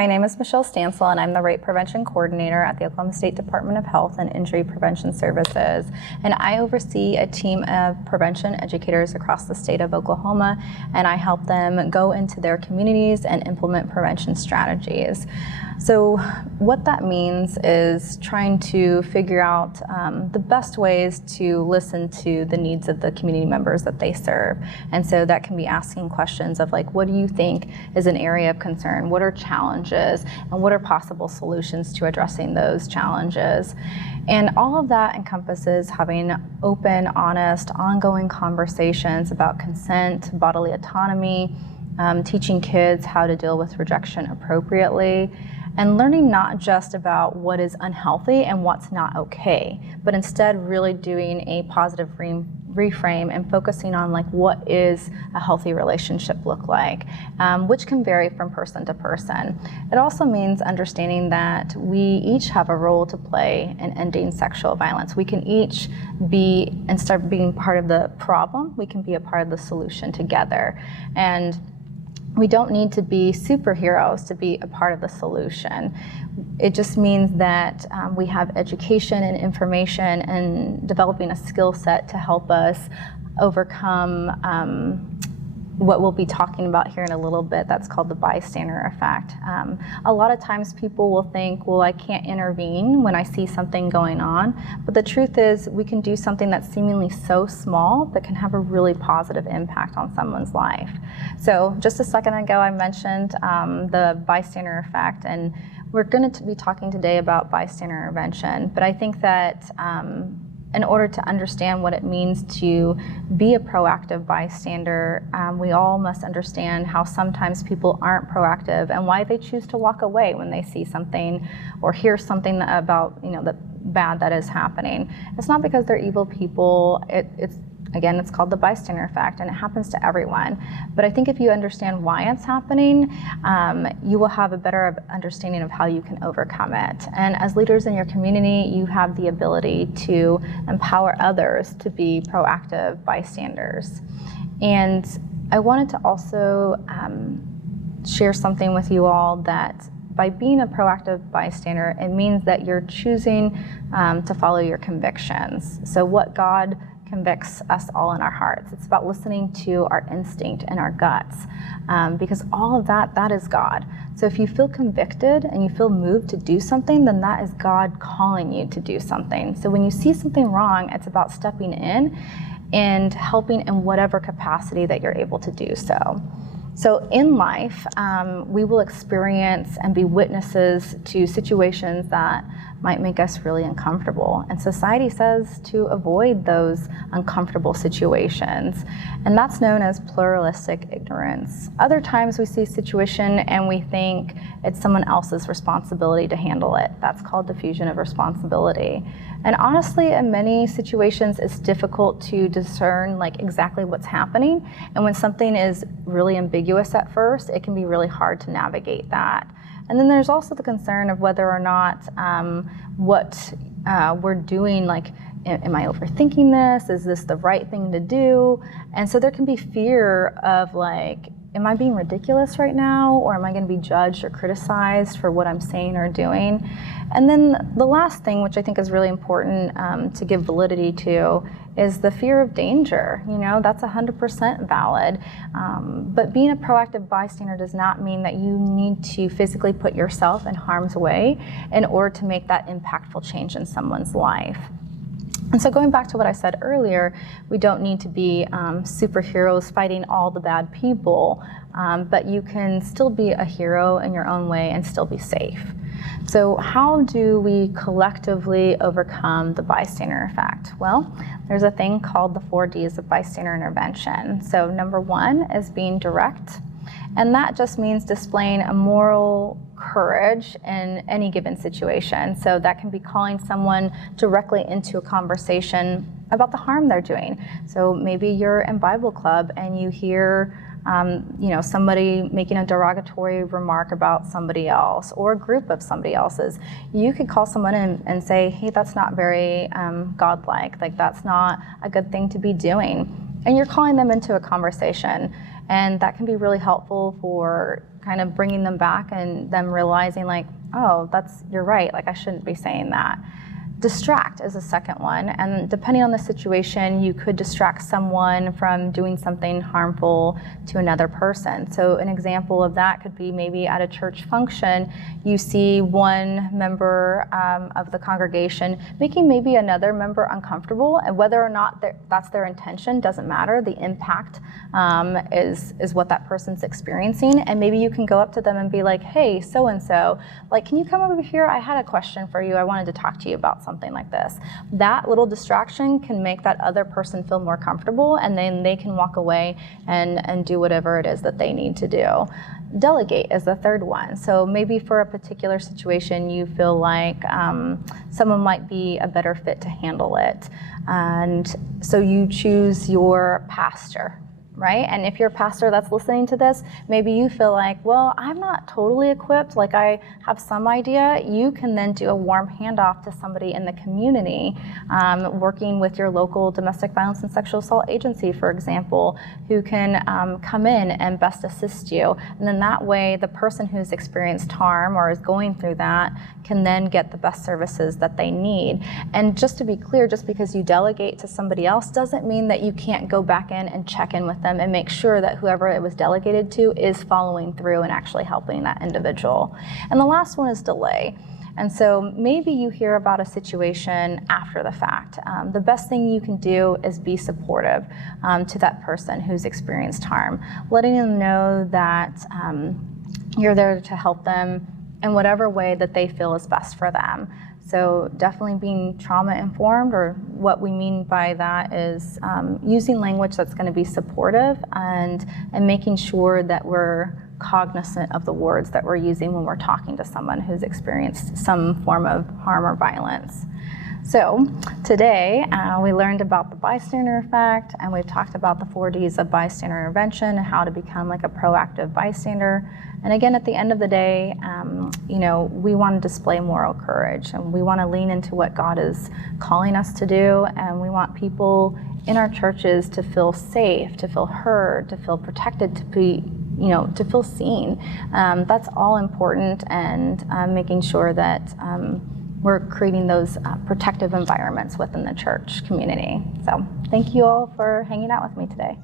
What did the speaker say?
my name is Michelle Stansel, and I'm the Rape Prevention Coordinator at the Oklahoma State Department of Health and Injury Prevention Services. And I oversee a team of prevention educators across the state of Oklahoma, and I help them go into their communities and implement prevention strategies. So what that means is trying to figure out the best ways to listen to the needs of the community members that they serve. And so that can be asking questions of like, what do you think is an area of concern? What are challenges? And what are possible solutions to addressing those challenges? And all of that encompasses having open, honest, ongoing conversations about consent, bodily autonomy, teaching kids how to deal with rejection appropriately, and learning not just about what is unhealthy and what's not okay, but instead really doing a positive reframe and focusing on like what is a healthy relationship look like, which can vary from person to person. It also means understanding that we each have a role to play in ending sexual violence. We can each be, instead of being part of the problem, we can be a part of the solution together. And we don't need to be superheroes to be a part of the solution. It just means that we have education and information and developing a skill set to help us overcome what we'll be talking about here in a little bit. That's called the bystander effect. A lot of times people will think, well, I can't intervene when I see something going on, but the truth is we can do something that's seemingly so small that can have a really positive impact on someone's life. So just a second ago I mentioned the bystander effect, and we're going to be talking today about bystander intervention, but I think that in order to understand what it means to be a proactive bystander, we all must understand how sometimes people aren't proactive and why they choose to walk away when they see something or hear something about the bad that is happening. It's not because they're evil people. It's called the bystander effect, and it happens to everyone. But I think if you understand why it's happening, you will have a better understanding of how you can overcome it. And as leaders in your community, you have the ability to empower others to be proactive bystanders. And I wanted to also share something with you all that by being a proactive bystander, it means that you're choosing to follow your convictions. So what God convicts us all in our hearts. It's about listening to our instinct and our guts, because all of that is God. So if you feel convicted and you feel moved to do something, then that is God calling you to do something. So when you see something wrong, it's about stepping in and helping in whatever capacity that you're able to do so. So in life, we will experience and be witnesses to situations that might make us really uncomfortable. And society says to avoid those uncomfortable situations. And that's known as pluralistic ignorance. Other times we see a situation and we think it's someone else's responsibility to handle it. That's called diffusion of responsibility. And honestly, in many situations, it's difficult to discern like exactly what's happening. And when something is really ambiguous at first, it can be really hard to navigate that. And then there's also the concern of whether or not what we're doing, like, am I overthinking this? Is this the right thing to do? And so there can be fear of like, am I being ridiculous right now? Or am I going to be judged or criticized for what I'm saying or doing? And then the last thing, which I think is really important to give validity to, is the fear of danger. That's 100% valid. But being a proactive bystander does not mean that you need to physically put yourself in harm's way in order to make that impactful change in someone's life. And so going back to what I said earlier, we don't need to be superheroes fighting all the bad people, but you can still be a hero in your own way and still be safe. So how do we collectively overcome the bystander effect? Well, there's a thing called the 4 Ds of bystander intervention. So number 1 is being direct. And that just means displaying a moral courage in any given situation. So that can be calling someone directly into a conversation about the harm they're doing. So maybe you're in Bible club and you hear somebody making a derogatory remark about somebody else or a group of somebody else's. You could call someone in and say, hey, that's not very godlike, like that's not a good thing to be doing. And you're calling them into a conversation, and that can be really helpful for kind of bringing them back and them realizing like, oh, you're right, like I shouldn't be saying that. Distract is a second one, and depending on the situation, you could distract someone from doing something harmful to another person. So an example of that could be maybe at a church function, you see one member of the congregation making maybe another member uncomfortable, and whether or not that's their intention doesn't matter. The impact is what that person's experiencing, and maybe you can go up to them and be like, hey, so-and-so, like, can you come over here? I had a question for you. I wanted to talk to you about something like this. That little distraction can make that other person feel more comfortable, and then they can walk away and do whatever it is that they need to do. Delegate is the third one. So maybe for a particular situation, you feel like someone might be a better fit to handle it. And so you choose your pastor, right? And if you're a pastor that's listening to this, maybe you feel like, well, I'm not totally equipped, like I have some idea. You can then do a warm handoff to somebody in the community, working with your local domestic violence and sexual assault agency, for example, who can come in and best assist you. And then that way, the person who's experienced harm or is going through that can then get the best services that they need. And just to be clear, just because you delegate to somebody else doesn't mean that you can't go back in and check in with them and make sure that whoever it was delegated to is following through and actually helping that individual. And the last one is delay. And so maybe you hear about a situation after the fact. The best thing you can do is be supportive to that person who's experienced harm, letting them know that you're there to help them in whatever way that they feel is best for them. So definitely being trauma informed, or what we mean by that is using language that's going to be supportive and making sure that we're cognizant of the words that we're using when we're talking to someone who's experienced some form of harm or violence. So today we learned about the bystander effect, and we've talked about the 4 Ds of bystander intervention and how to become like a proactive bystander. And again, at the end of the day, we want to display moral courage, and we want to lean into what God is calling us to do, and we want people in our churches to feel safe, to feel heard, to feel protected, to be, to feel seen. That's all important, and making sure that we're creating those protective environments within the church community. So thank you all for hanging out with me today.